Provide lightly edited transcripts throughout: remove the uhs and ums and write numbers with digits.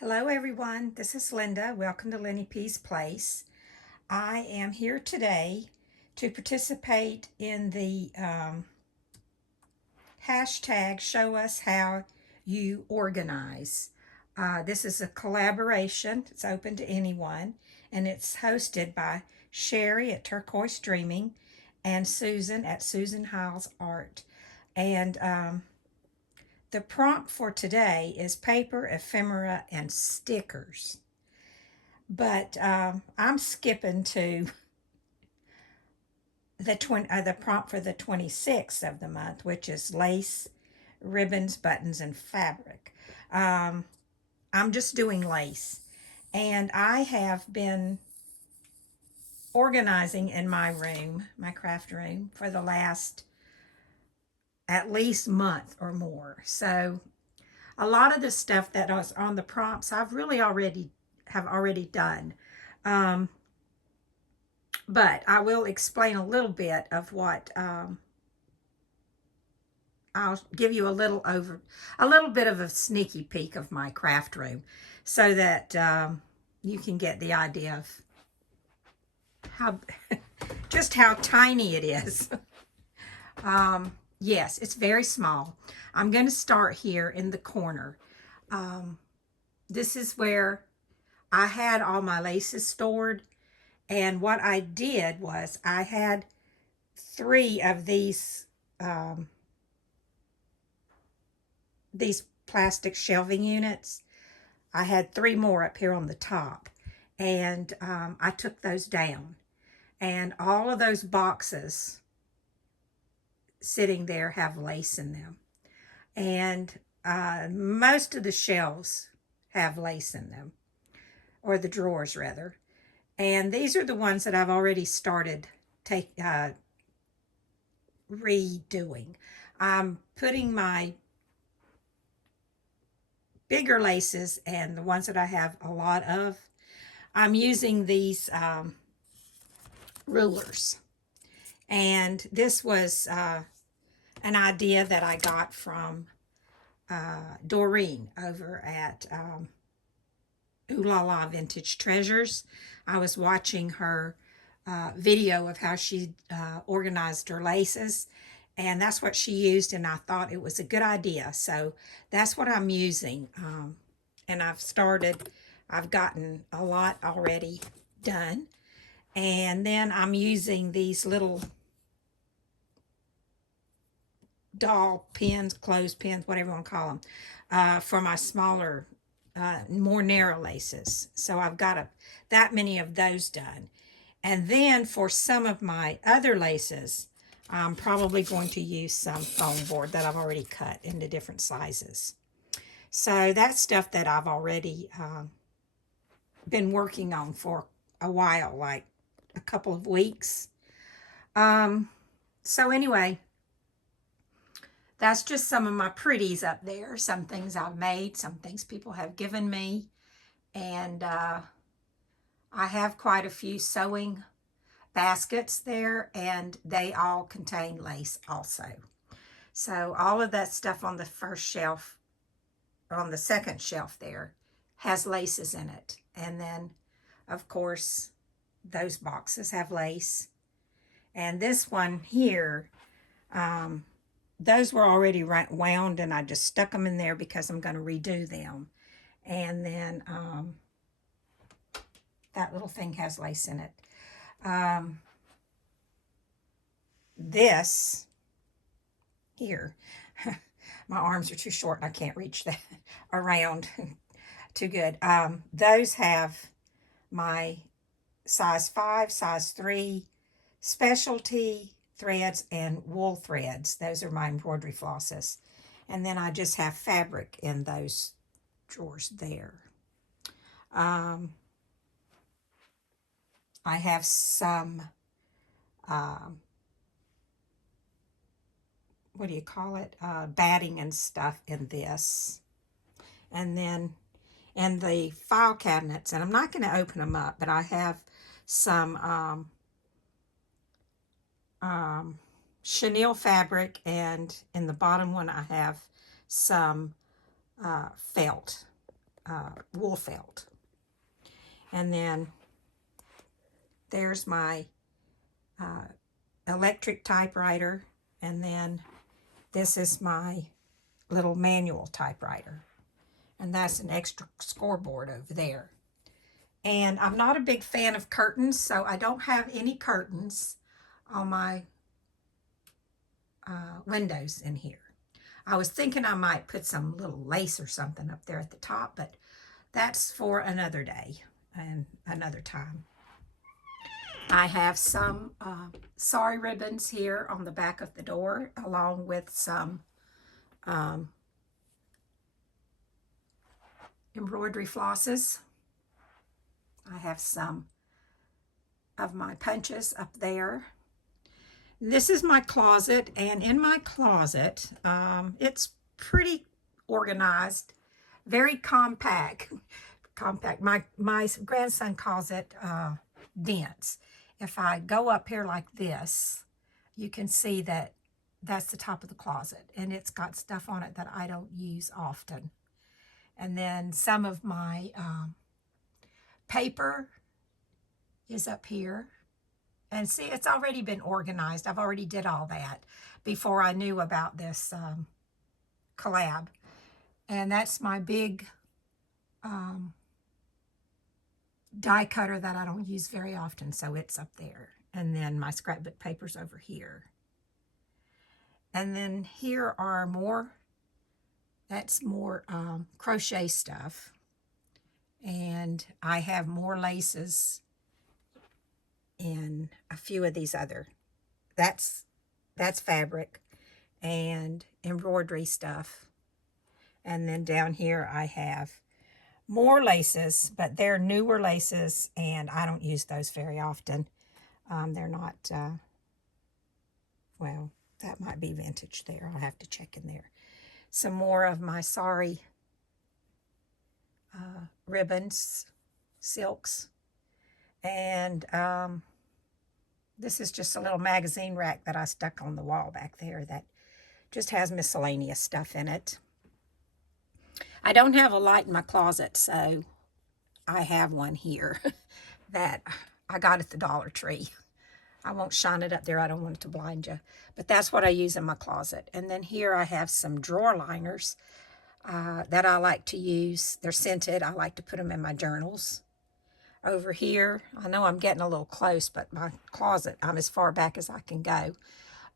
Hello everyone, this is Linda. Welcome to Lenny P's Place. I am here today to participate in the hashtag Show Us How You Organize. This is a collaboration, it's open to anyone, and it's hosted by Sherry at Turquoise Dreaming and Susan at Susan Hiles Art. And the prompt for today is paper, ephemera, and stickers. But I'm skipping to the prompt for the 26th of the month, which is lace, ribbons, buttons, and fabric. Um, I'm just doing lace, and I have been organizing in my room, my craft room, for the last at least month or more. So a lot of the stuff that was on the prompts, I've really already done. Um, but I will explain a little bit of what I'll give you a little bit of a sneaky peek of my craft room, so that you can get the idea of how just how tiny it is. Yes, it's very small. I'm going to start here in the corner. Um, this is where I had all my laces stored, and what I did was I had three of these plastic shelving units. I had three more up here on the top, and I took those down. And all of those boxes sitting there have lace in them. And most of the shelves have lace in them, or the drawers rather. And these are the ones that I've already started redoing. I'm putting my bigger laces and the ones that I have a lot of, I'm using these rulers. And this was an idea that I got from Doreen over at Ooh La La Vintage Treasures. I was watching her video of how she organized her laces, and that's what she used, and I thought it was a good idea. So that's what I'm using. And I've gotten a lot already done. And then I'm using these little doll pins, clothes pins, whatever you want to call them, for my smaller, more narrow laces. So I've got that many of those done. And then for some of my other laces, I'm probably going to use some foam board that I've already cut into different sizes. So that's stuff that I've already been working on for a while, like a couple of weeks. So anyway, that's just some of my pretties up there. Some things I've made, some things people have given me. And I have quite a few sewing baskets there, and they all contain lace also. So all of that stuff on the first shelf, or on the second shelf there, has laces in it. And then, of course, those boxes have lace. And this one here, those were already wound, and I just stuck them in there because I'm going to redo them. And then that little thing has lace in it. This here, my arms are too short and I can't reach that around too good. Those have my size 5, size 3 specialty threads and wool threads. Those are my embroidery flosses. And then I just have fabric in those drawers there. I have some, what do you call it? Batting and stuff in this. And then in the file cabinets, and I'm not going to open them up, but I have some chenille fabric, and in the bottom one I have some felt wool felt. And then there's my electric typewriter, and then this is my little manual typewriter, and that's an extra scoreboard over there. And I'm not a big fan of curtains, so I don't have any curtains on my windows in here. I was thinking I might put some little lace or something up there at the top, but that's for another day and another time. I have some sari ribbons here on the back of the door, along with some embroidery flosses. I have some of my punches up there. This is my closet, and in my closet, it's pretty organized, very compact. My grandson calls it dense. If I go up here like this, you can see that that's the top of the closet, and it's got stuff on it that I don't use often. And then some of my paper is up here. And see, it's already been organized. I've already did all that before I knew about this collab. And that's my big die cutter that I don't use very often, so it's up there. And then my scrapbook paper's over here. And then here are more, that's more crochet stuff. And I have more laces in a few of these other, that's fabric and embroidery stuff. And then down here I have more laces, but they're newer laces, and I don't use those very often. They're not, well, that might be vintage there. I'll have to check in there. Some more of my sari ribbons, silks. And this is just a little magazine rack that I stuck on the wall back there that just has miscellaneous stuff in it. I don't have a light in my closet, so I have one here that I got at the Dollar Tree. I won't shine it up there. I don't want it to blind you. But that's what I use in my closet. And then here I have some drawer liners that I like to use. They're scented. I like to put them in my journals. Over here, I know I'm getting a little close, but my closet, I'm as far back as I can go.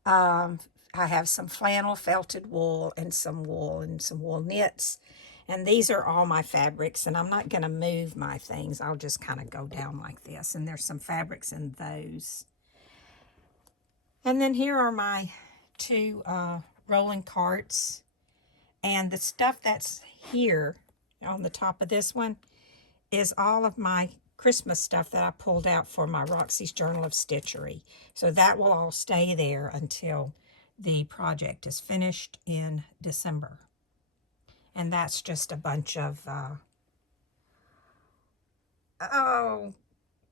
I have some flannel, felted wool, and some wool knits. And these are all my fabrics, and I'm not going to move my things. I'll just kind of go down like this. And there's some fabrics in those. And then here are my two rolling carts. And the stuff that's here on the top of this one is all of my Christmas stuff that I pulled out for my Roxy's Journal of Stitchery. So that will all stay there until the project is finished in December. And that's just a bunch of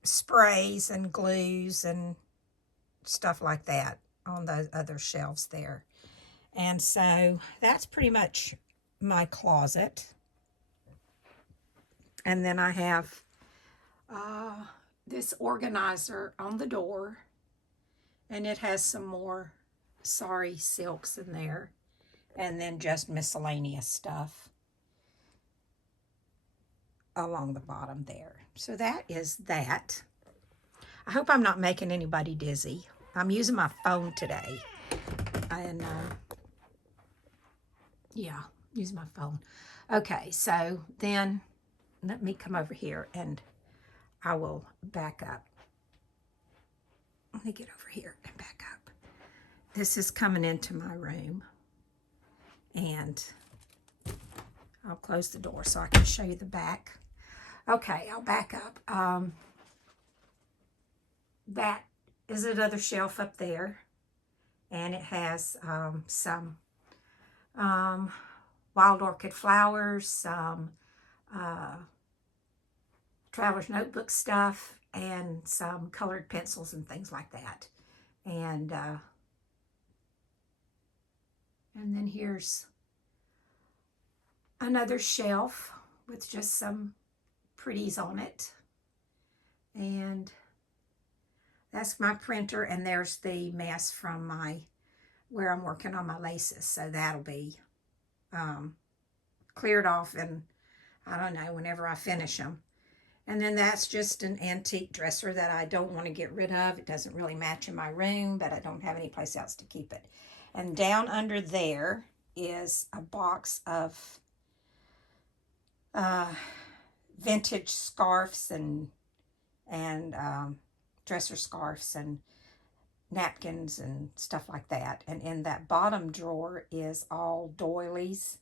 sprays and glues and stuff like that on those other shelves there. And so that's pretty much my closet. And then I have this organizer on the door, and it has some more sari silks in there, and then just miscellaneous stuff along the bottom there. So that is that. I hope I'm not making anybody dizzy. I'm using my phone today, and yeah, use my phone. Okay, so then let me come over here and I will back up. Let me get over here and back up. This is coming into my room, and I'll close the door so I can show you the back. Okay, I'll back up. That is another shelf up there, and it has some wild orchid flowers, some Traveler's Notebook stuff, and some colored pencils and things like that. And then here's another shelf with just some pretties on it. And that's my printer, and there's the mess from where I'm working on my laces. So that'll be cleared off, and I don't know, whenever I finish them. And then that's just an antique dresser that I don't want to get rid of. It doesn't really match in my room, but I don't have any place else to keep it. And down under there is a box of vintage scarves and dresser scarves and napkins and stuff like that. And in that bottom drawer is all doilies.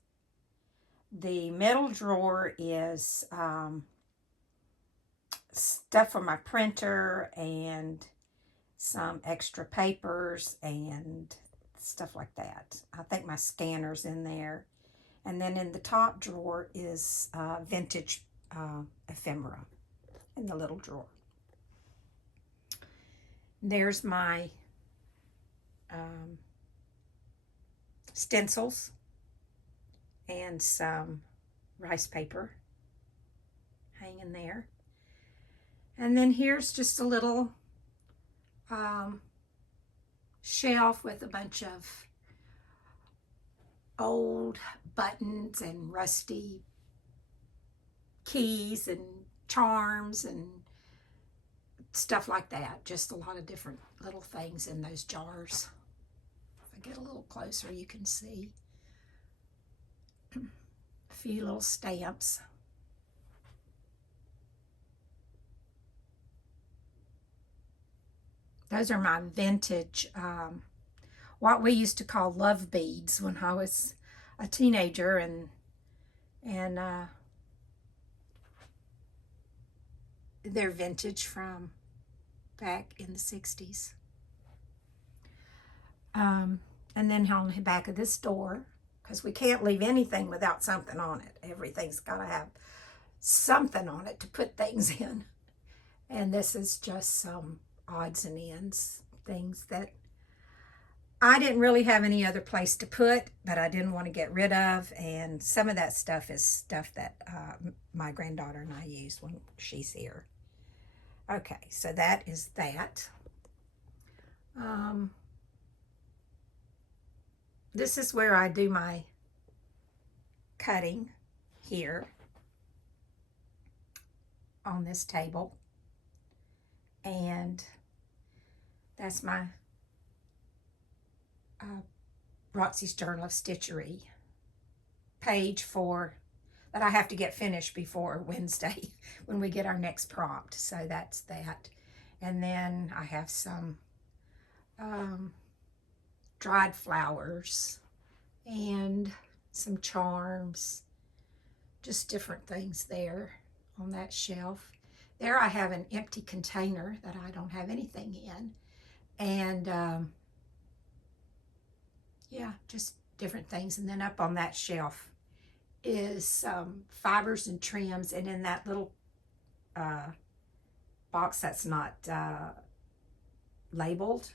The middle drawer is stuff for my printer and some extra papers and stuff like that. I think my scanner's in there. And then in the top drawer is vintage ephemera in the little drawer. There's my stencils and some rice paper hanging there. And then here's just a little shelf with a bunch of old buttons and rusty keys and charms and stuff like that. Just a lot of different little things in those jars. If I get a little closer, you can see a few little stamps. Those are my vintage, what we used to call love beads when I was a teenager, and they're vintage from back in the 60s. And then on the back of this door, because we can't leave anything without something on it. Everything's got to have something on it to put things in. And this is just some odds and ends, things that I didn't really have any other place to put, but I didn't want to get rid of. And some of that stuff is stuff that my granddaughter and I use when she's here. Okay, so that is that. This is where I do my cutting here on this table. And that's my Roxy's Journal of Stitchery page that I have to get finished before Wednesday when we get our next prompt. So that's that. And then I have some dried flowers and some charms, just different things there on that shelf. There I have an empty container that I don't have anything in. And yeah, just different things. And then up on that shelf is some fibers and trims. And in that little box that's not labeled,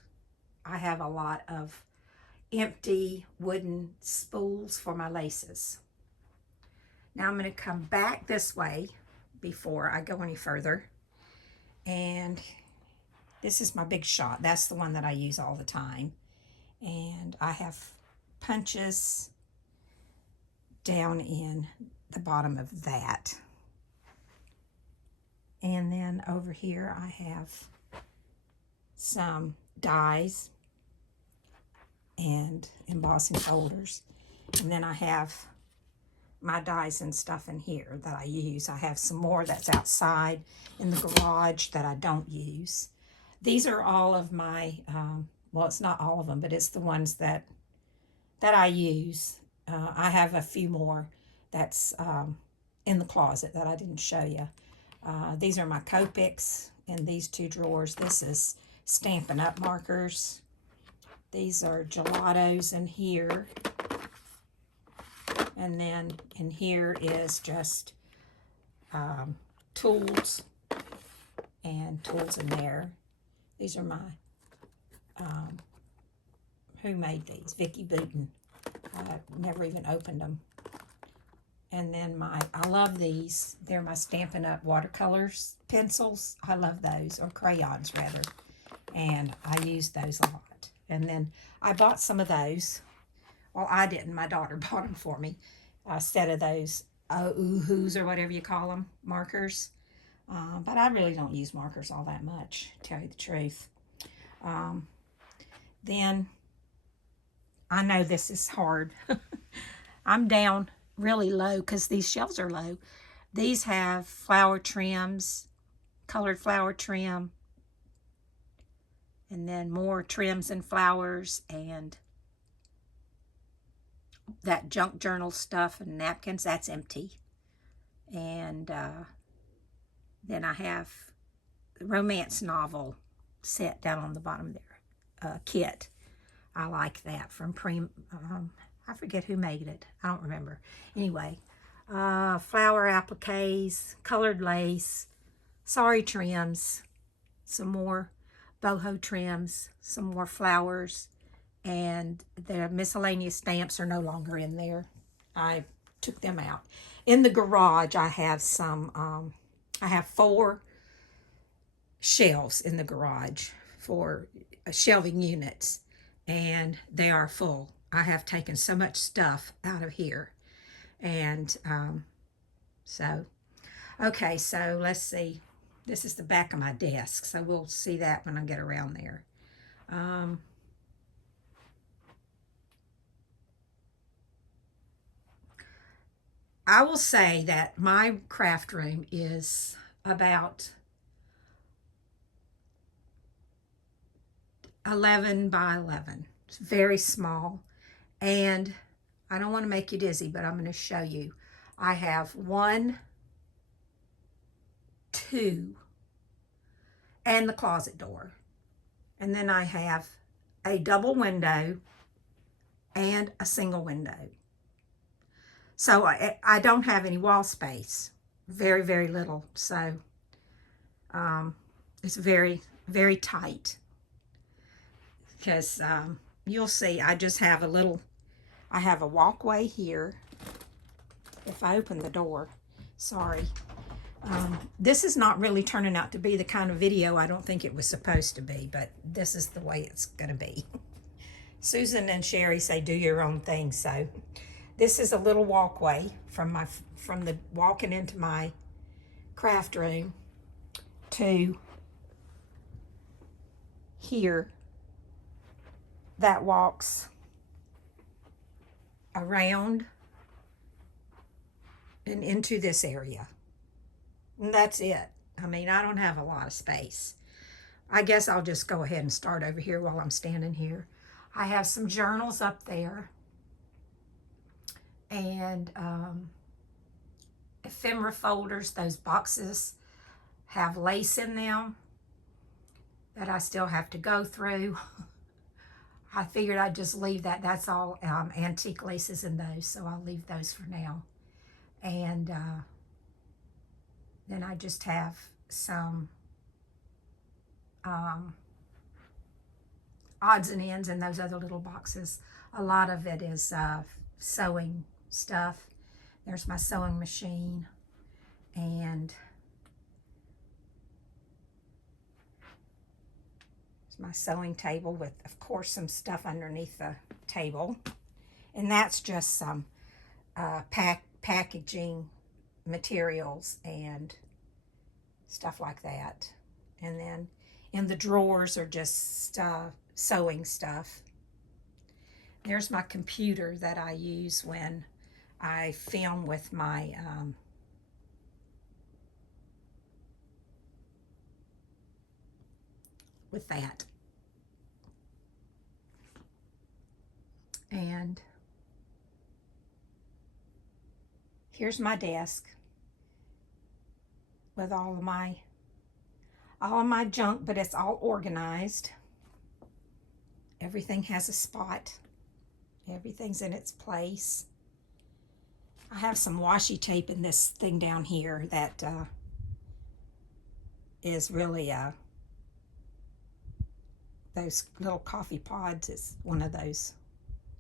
I have a lot of empty wooden spools for my laces. Now I'm going to come back this way before I go any further. And this is my Big Shot. That's the one that I use all the time. And I have punches down in the bottom of that. And then over here I have some dies and embossing folders. And then I have my dies and stuff in here that I use. I have some more that's outside in the garage that I don't use. These are all of my, well, it's not all of them, but it's the ones that I use. I have a few more that's in the closet that I didn't show you. These are my Copics in these two drawers. This is Stampin' Up! Markers. These are gelatos in here. And then in here is just tools and tools in there. These are my, who made these? Vicki Booten. I never even opened them. And then I love these. They're my Stampin' Up! Watercolors pencils. I love those, or crayons rather. And I use those a lot. And then I bought some of those. Well, I didn't. My daughter bought them for me. A set of those oohoo's or whatever you call them, markers. But I really don't use markers all that much, to tell you the truth. Then, I know this is hard. I'm down really low because these shelves are low. These have flower trims, colored flower trim, and then more trims and flowers, and that junk journal stuff and napkins, that's empty. And then I have romance novel set down on the bottom there, kit. I like that from I forget who made it. I don't remember. Anyway, flower appliques, colored lace, sari trims, some more boho trims, some more flowers, and the miscellaneous stamps are no longer in there. I took them out. In the garage, I have some, I have 4 shelves in the garage for shelving units, and they are full. I have taken so much stuff out of here. And okay, so let's see. This is the back of my desk, so we'll see that when I get around there. I will say that my craft room is about 11 by 11. It's very small. And I don't want to make you dizzy, but I'm going to show you. I have 1, 2, and the closet door. And then I have a double window and a single window. So I don't have any wall space. Very, very little. So it's very, very tight. Because you'll see, I just have a little, I have a walkway here. If I open the door, sorry. This is not really turning out to be the kind of video I don't think it was supposed to be, but this is the way it's going to be. Susan and Sherry say do your own thing, so this is a little walkway from the walking into my craft room to here that walks around and into this area. And that's it. I mean, I don't have a lot of space. I guess I'll just go ahead and start over here while I'm standing here. I have some journals up there, and ephemera folders. Those boxes have lace in them that I still have to go through. I figured I'd just leave that. That's all antique laces in those, so I'll leave those for now. And then I just have some odds and ends in those other little boxes. A lot of it is sewing stuff. There's my sewing machine, and my sewing table with, of course, some stuff underneath the table. And that's just some packaging materials and stuff like that. And then in the drawers are just sewing stuff. There's my computer that I use when I film with my with that. And here's my desk with all of my junk, but it's all organized. Everything has a spot. Everything's in its place. I have some washi tape in this thing down here that is really those little coffee pods is one of those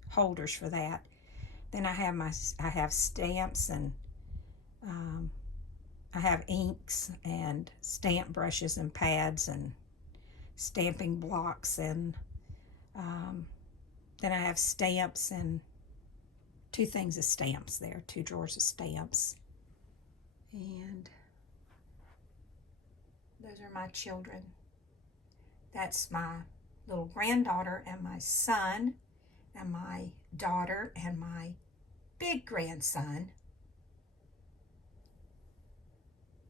holders for that. Then I have stamps and Um, I have inks and stamp brushes and pads and stamping blocks, and um, then I have stamps and two things of stamps there, two drawers of stamps. And those are my children. That's my little granddaughter and my son and my daughter and my big grandson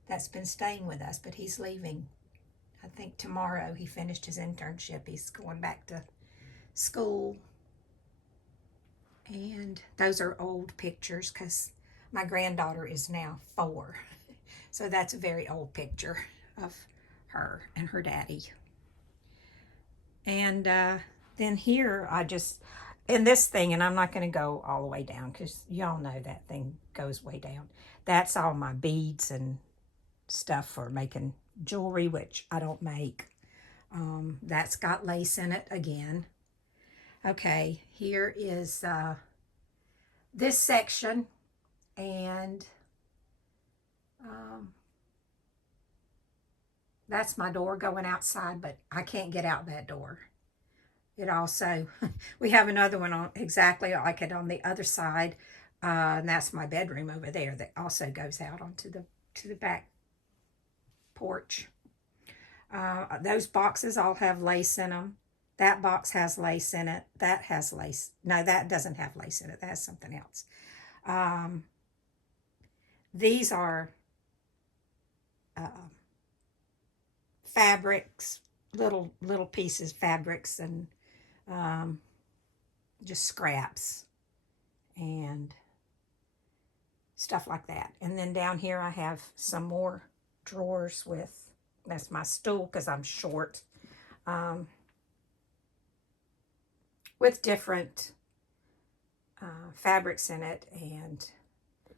that's been staying with us, but he's leaving. I think tomorrow. He finished his internship. He's going back to school. And those are old pictures because my granddaughter is now 4. So that's a very old picture of her and her daddy. And then here I just, in this thing, and I'm not going to go all the way down because y'all know that thing goes way down. That's all my beads and stuff for making jewelry, which I don't make. That's got lace in it again. Okay, here is this section, and that's my door going outside, but I can't get out that door. It also, we have another one on exactly like it on the other side, and that's my bedroom over there that also goes out onto the back porch. Those boxes all have lace in them. That box has lace in it. That has lace. No, that doesn't have lace in it. That has something else. These are fabrics, little pieces, fabrics, and just scraps and stuff like that. And then down here I have some more drawers with, that's my stool because I'm short, with different fabrics in it, and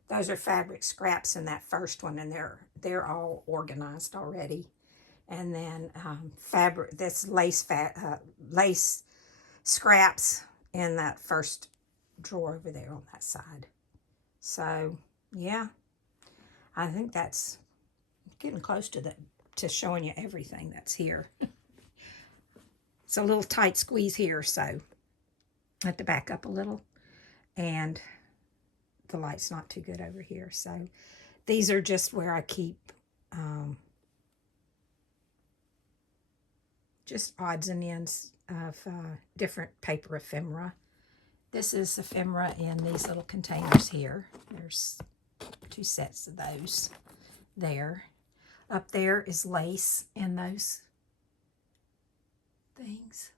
those are fabric scraps in that first one, and they're all organized already. And then fabric, that's lace scraps in that first drawer over there on that side. So yeah, I think that's getting close to showing you everything that's here. It's a little tight squeeze here, so I have to back up a little, and the light's not too good over here. So these are just where I keep just odds and ends of different paper ephemera. This is ephemera in these little containers here. There's 2 sets of those there. Up there is lace in those things.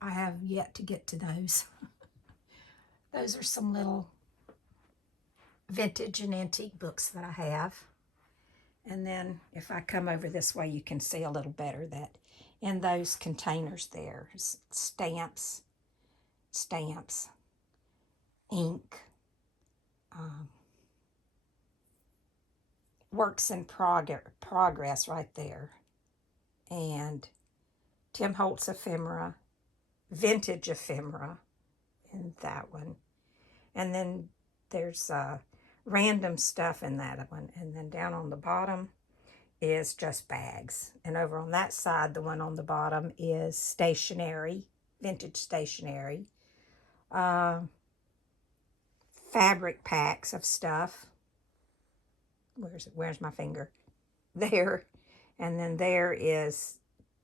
I have yet to get to those. Those are some little vintage and antique books that I have. And then if I come over this way, you can see a little better that in those containers there's stamps, ink, works in progress right there, and Tim Holtz ephemera, vintage ephemera in that one. And then there's random stuff in that one. And then down on the bottom is just bags. And over on that side, the one on the bottom is stationery, vintage stationery. Fabric packs of stuff. Where's my finger? There. And then there is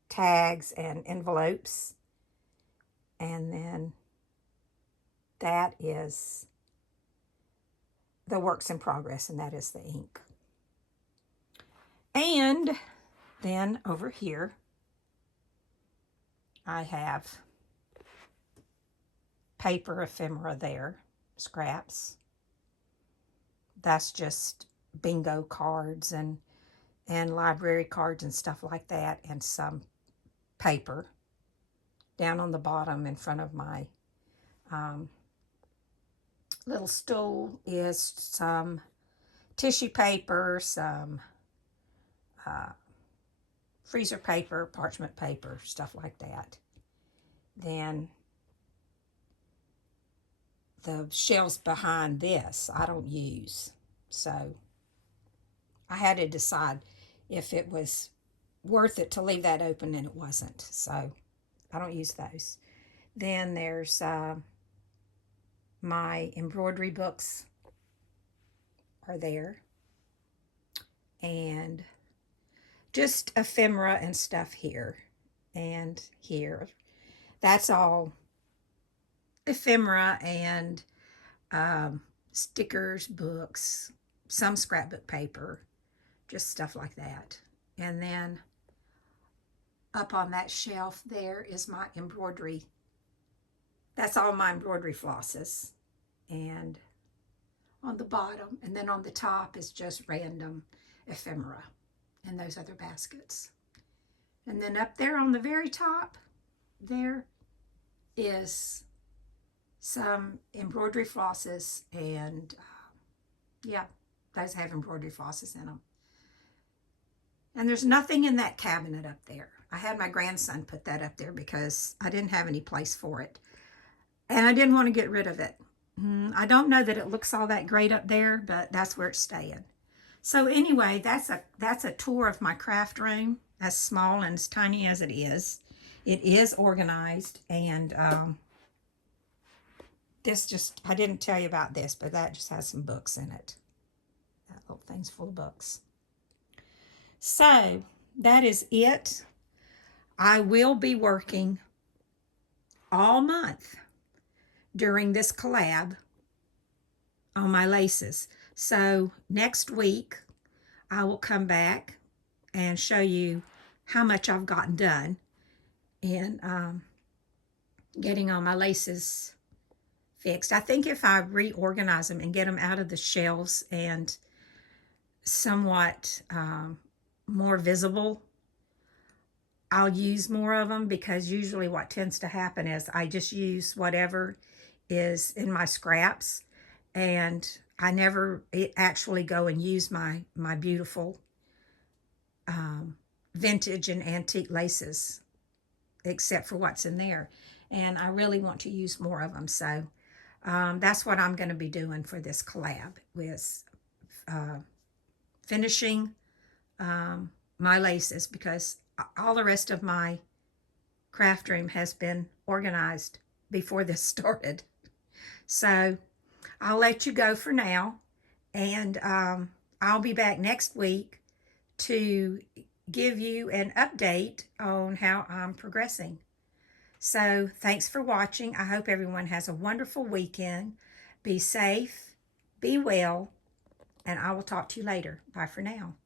tags and envelopes. And then that is the works in progress, and that is the ink. And then over here, I have paper ephemera there, scraps. That's just bingo cards and library cards and stuff like that, and some paper. Down on the bottom in front of my little stool is some tissue paper, some freezer paper, parchment paper, stuff like that. Then the shelves behind this I don't use, so I had to decide if it was worth it to leave that open, and it wasn't. So I don't use those. Then there's my embroidery books are there, and just ephemera and stuff here and here. That's all ephemera and stickers, books, some scrapbook paper, just stuff like that. And then up on that shelf there is my embroidery. That's all my embroidery flosses. And on the bottom, and then on the top is just random ephemera in those other baskets. And then up there on the very top, there is some embroidery flosses, and yeah, those have embroidery flosses in them. And there's nothing in that cabinet up there. I had my grandson put that up there because I didn't have any place for it. And I didn't want to get rid of it. I don't know that it looks all that great up there, but that's where it's staying. So anyway, that's a tour of my craft room, as small and as tiny as it is. It is organized, and this just, I didn't tell you about this, but that just has some books in it. That little thing's full of books. So that is it. I will be working all month during this collab on my laces. So next week, I will come back and show you how much I've gotten done in getting all my laces fixed. I think if I reorganize them and get them out of the shelves and somewhat more visible, I'll use more of them, because usually what tends to happen is I just use whatever is in my scraps, and I never actually go and use my beautiful vintage and antique laces, except for what's in there. And I really want to use more of them. So that's what I'm going to be doing for this collab, with finishing my laces, because all the rest of my craft room has been organized before this started. So I'll let you go for now, and I'll be back next week to give you an update on how I'm progressing. So thanks for watching. I hope everyone has a wonderful weekend. Be safe, be well, and I will talk to you later. Bye for now.